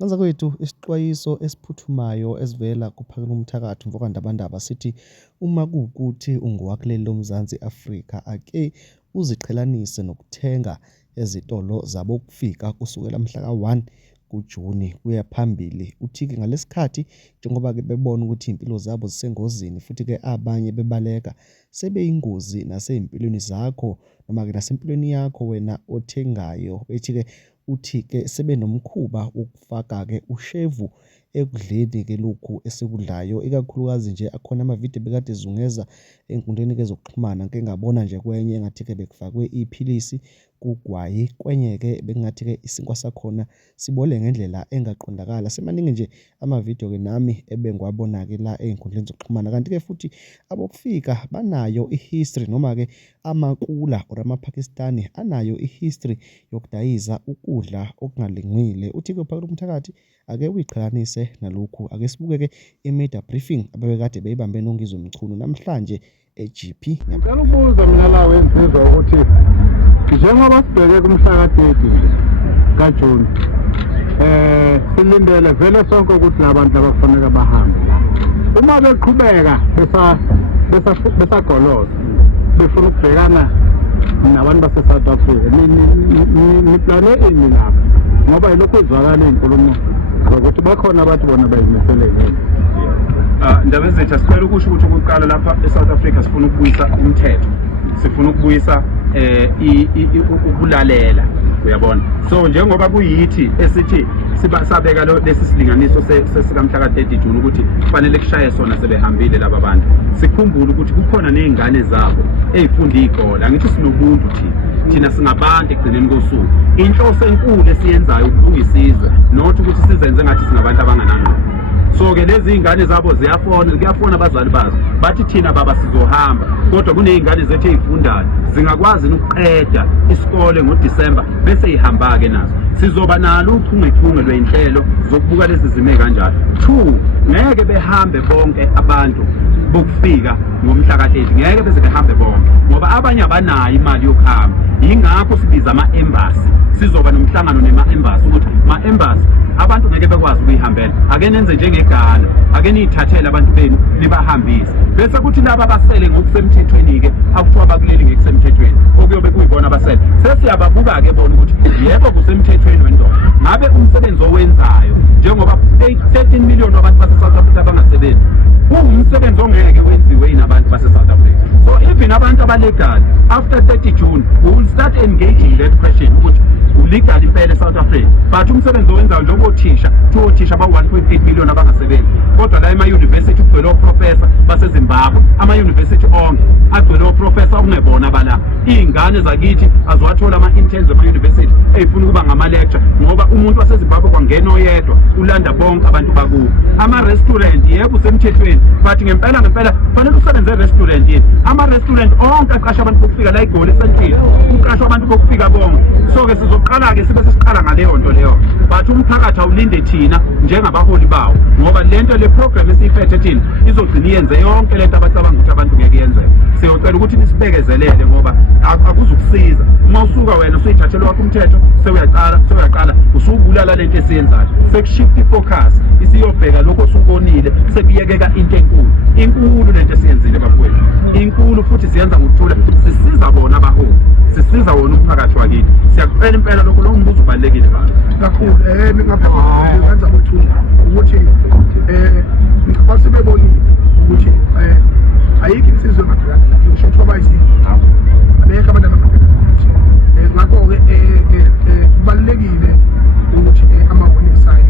Ngenza kwethu isixwayiso esiphuthumayo esivela kuPhakela Umthakathi Mvokandabandaba sithi uma kuwukuthi ungowakuleli loMzansi Afrika ake uziqhelanise nokuthenga ezitolo zabo kufika kusukela mhla ka-1 kuJuni kuya phambili. Uthi-ke ngalesikhathi njengoba-ke bebona ukuthi iy'mpilo zabo zisengozini futhi-ke abanye bebaleka sebeyingozi nasey'mpilweni zakho noma-ke nasempilweni yakho wena othengayo. Bethi-ke uthi-ke sebenomkhuba wokufaka-ke ushevu ekudleni-ke lokhu esikudlayo, ikakhulukazi nje akhona amavidiyo bekade ezungeza ey'nkundleni-ke zokuxhumana. Ngike ngabona nje kwenye engathi-ke bekufakwe iphilisi kugwayi, kwenye-ke bekungathi-ke isinkwa sakhona sibole ngendlela engaqondakala. Semaningi nje amavidiyo-ke nami ebengiwabona-ke la ey'nkundleni zokuxhumana. Kanti-ke futhi abokufika banayo i-history noma-ke amakula or amaPhakistani anayo i-history yokudayisa ukudla okungalungile. Uthi-ke uPhakela Umthakathi ake uy'qhelanise nalokhu. Ake sibuke-ke i-media briefing abebekade beyibambe noNgizwe Mchunu namhlanje e-GP. Ngicela ukubuza mina la wensizwa ukuthi njengoba sibheke kumhla ka-30 kaJuni silindele vele sonke ukuthi labantu abafanele bahambe uma beqhubeka besagoloza befuna ukubhekana nabantu base-South Africa niplane ini lapho ngoba yilokhu izwakala iy'nkulumo zokuthi bakhona abantu bona bayimiselele. Ndaba ezethu sicela ukusho ukuthi okokuqala lapha eSouth Africa sifuna ukubuyisa umthetho, sifuna ukubuyisa ukulalela, uyabona. So njengoba kuyithi esithi sabeka lesi silinganiso sekamhla ka-30 June ukuthi kufanele kushaye sona sebehambile laba bantu, sikhumbule ukuthi kukhona ney'ngane zabo ey'funda iy'kole. Angithi sinobuntu thina singabantu ekugcineni kosuku. Inhloso enkulu esiyenzayo ukulungisa isizwe, not ukuthi sizenze ngathi singabantu abanganangqondo. So-ke lezi iy'ngane zabo kuyafona abazali bazo bathi thina baba sizohamba, kodwa kuney'ngane zethu ey'fundayo zingakwazi ukuqeda isikole ngoDisemba bese y'hamba-ke nazo. Sizoba nalo uchungechunge lwey'nhlelo zokubuka lezi zime kanjalo. 2, ngeke behambe bonke abantu bokufika ngomhla ka-30, ngeke beze behambe bonke ngoba abanye abanayo imali yokuhamba. Yingakho sibiza ama-embassy, sizoba nomhlangano nema-embassy ukuthi ma-embassy abantu ngeke bekwazi ukuyihambela, ake nenze njengeGhana, ake niyithathele abantu benu nibahambise bese kuthi laba basele ngokusemthethweni-ke akuthiwa bakuleli ngekusemthethweni okuyobe kuyibona abasele sesiyababuka-ke bona ukuthi yebo kusemthethweni wendoda. Ngabe umsebenzi owenzayo njengoba 13 million wabantu base-South Africa abangasebenzi umsebenzi ongeke wenziwe yinabantu base-South Africa. So even abantu abalegal after 30 June we will start engaging that question ukuthi ulegal impela eSouth Africa, but umsebenzi owenzayo njengothisha othisha aba-1.8 million abangasebenzi, kodwa la ema-university kugcwele oprofessor baseZimbabwe, ama-university onke agcwele oprofessor okungebona bala. Iy'ngane zakithi azowathola ama-interns ema-university ey'funa ukuba ngama-lecture ngoba umuntu waseZimbabwe kwangena oyedwa ulanda bonke abantu bakubo. Ama-restaurant yebo usemthethweni, but ngempela kufanele usebenze e-restaurant yini. Ama-restaurant onke aqasha abantu bokufika la eGoli esentini, uqashwa abantu bokufika bonke. So-ke sizoqala-ke siqala ngaleyo nto leyo, but umphakathi awulinde thina njengabaholi bawo ngoba lento le program esiyiphethe thina izogcina iyenze yonke lento abacabanga ukuthi abantu ngeke yenzeke. Siyocela ukuthi nisibekezelele ngoba akuzukusiza uma usuka wena usuyithathela wakho umthetho sewuyaqala usubulala lento esiyenzayo, sekushift i-focus isiyobheka lokho osukubonile, sekuyekeka into inkulu lento esiyenzile bafowethu, inkulu futhi siyenza ngokuthula, sisiza bona abaholi, sisiza wona umphakathi wakithi. Siyakucela impela lokho lo mbuzo ubalulekile baba kakhulu. Ngingaphambi ngenza ngothunga ukuthi ngicabanga sebebonile ukuthi ayikho insizwe ngabhekana ngisho ukuthi abayizini abekho abantu ababhekana ngakho-ke kubalulekile ukuthi ama-warning sign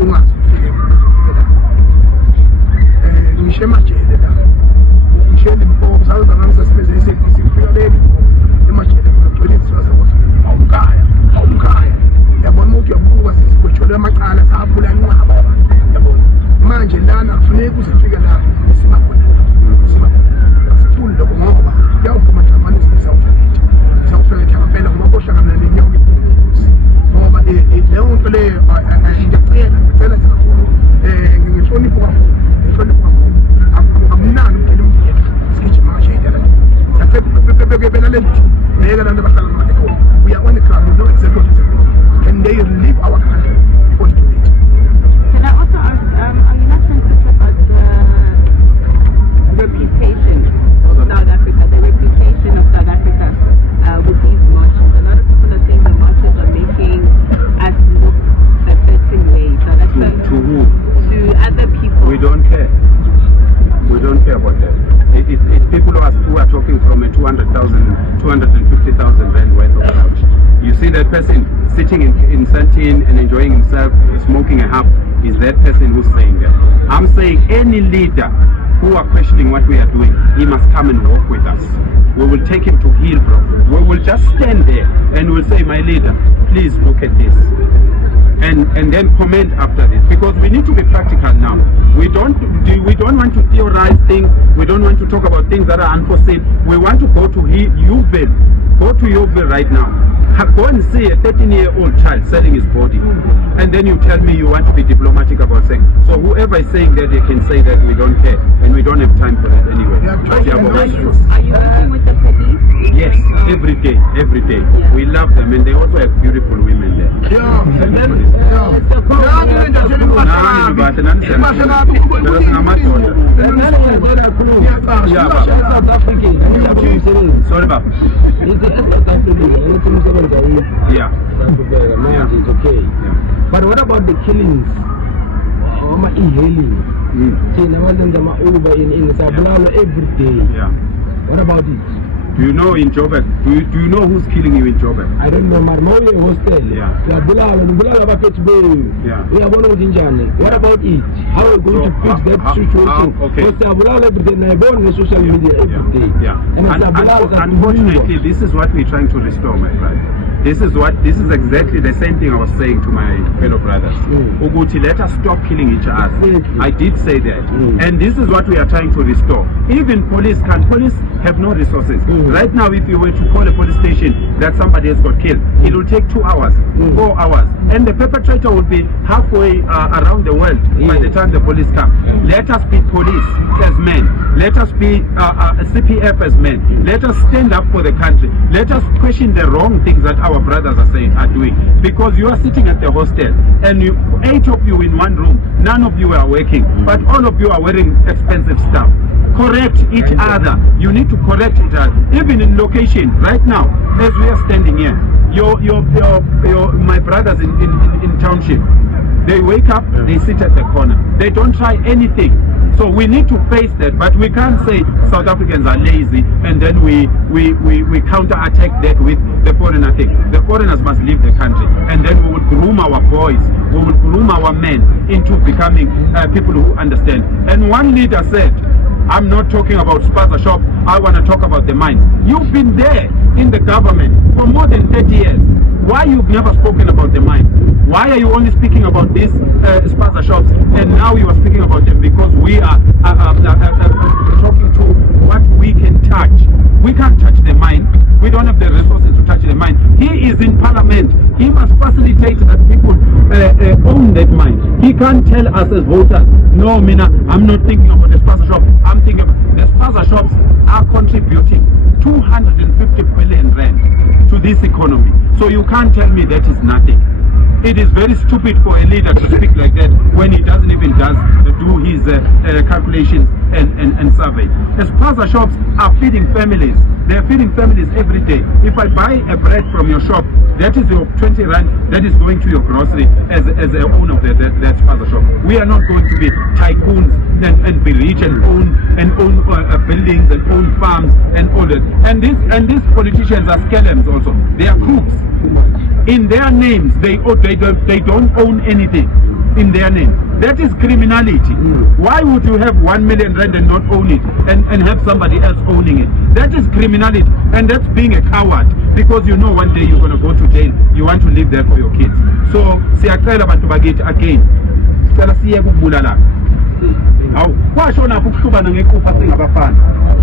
ungazi ufike ngisho emajele la, ngisho eLimpopo sazi zangamsasebenza i-SABC kufika leli emajele kugcwele insizwa zawafika awumkhaya yabona uma uthi uyabuka sesikwethu 200,000, 250,000 rand worth of couch. You see that person sitting in Sandton and enjoying himself, smoking a hub, is that person who's saying that. I'm saying any leader who are questioning what we are doing, he must come and walk with us. We will take him to Hillbrow. We will just stand there and we'll say, my leader, please look at this. And then comment after this, because we need to be practical now. We don't want to theorize things. We don't want to talk about things that are unforeseen. We want to go to Yeoville. Go to Yeoville right now. Go and see a 13-year-old child selling his body, and then you tell me you want to be diplomatic about saying. So whoever is saying that, they can say that we don't care and we don't have time for that anyway. Are you working with the police? Yes, every day. Yeah. We love them, and they also have beautiful women there. Sorry, Baba. Yeah. It's okay. Yeah. But what about the killings? E-hailing. Uber in Sabulalo every day. Yeah. What about it? Do you know in Joburg? Do you know who's killing you in Joburg? I don't know. Marmoye hostel. Yeah. What about it? How are we going to fix that situation? Okay. Because Sabulalo every day, I go on the social media every day. Yeah. And Unfortunately, this is what we're trying to restore, my friend. This is exactly the same thing I was saying to my fellow brothers. Uguti, let us stop killing each other. I did say that. And this is what we are trying to restore. Even police have no resources. Right now, if you were to call a police station that somebody has got killed, it will take 2 hours, 4 hours. And the perpetrator will be halfway around the world by the time the police come. Let us be police as men. Let us be CPF as men. Let us stand up for the country. Let us question the wrong things that our brothers are doing. Because you are sitting at the hostel and 8 of you in one room, none of you are working, but all of you are wearing expensive stuff. Correct each other. You need to correct each other. Even in location, right now, as we are standing here, my brothers in township, they wake up, they sit at the corner. They don't try anything. So we need to face that, but we can't say South Africans are lazy and then we counter-attack that with the foreigner thing. The foreigners must leave the country, and then we will groom our boys, we will groom our men into becoming people who understand. And one leader said, I'm not talking about spaza shops, I want to talk about the mines. You've been there in the government for more than 30 years. Why you've never spoken about the mines? Why are you only speaking about these spaza shops, and now you are speaking about them? Because we are talking to what we can touch. We can't touch the mine. We don't have the resources to touch the mine. He is in parliament. He must facilitate that people own that mine. He can't tell us as voters, no, Mina, I'm not thinking about the spaza shop. I'm thinking about the spaza shops are contributing 250 billion rand to this economy. So you can't tell me that is nothing. It is very stupid for a leader to speak like that when he doesn't even do his calculations and survey. The spaza shops are feeding families. They are feeding families every day. If I buy a bread from your shop, that is your 20 rand that is going to your grocery as the owner of that spaza shop. We are not going to be tycoons and be rich and own buildings and own farms and all that. And these politicians are scalams also. They are crooks. In their names, they don't own anything in their name. That is criminality. Why would you have 1 million rand and not own it and have somebody else owning it? That is criminality, and that's being a coward, because you know one day you're going to go to jail. You want to live there for your kids. So siyacela bantu bakithi again, sicela siye kubulala. Awu kwashona ukuhlubana ngekufa singabafana.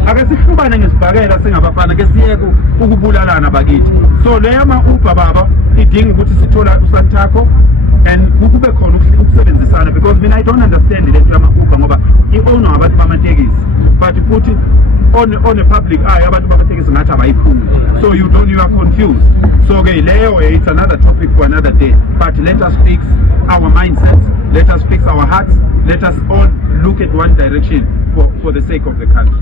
Ake sihlubane ngesibhakela singabafana, ke siye ukubulalana bakithi. So leya ma-Uber baba idinga ukuthi sithola uSantaco and kube khona ukusebenzisana, because mina I don't understand lento yama-Uber ngoba i-own abantu bamatekisi, but futhi on a public eye abantu bamatekisi ngathi abayiphumi. So you are confused. So okay, Leo, it's another topic for another day, but let us fix our mindsets, let us fix our hearts, let us all look at one direction for the sake of the country.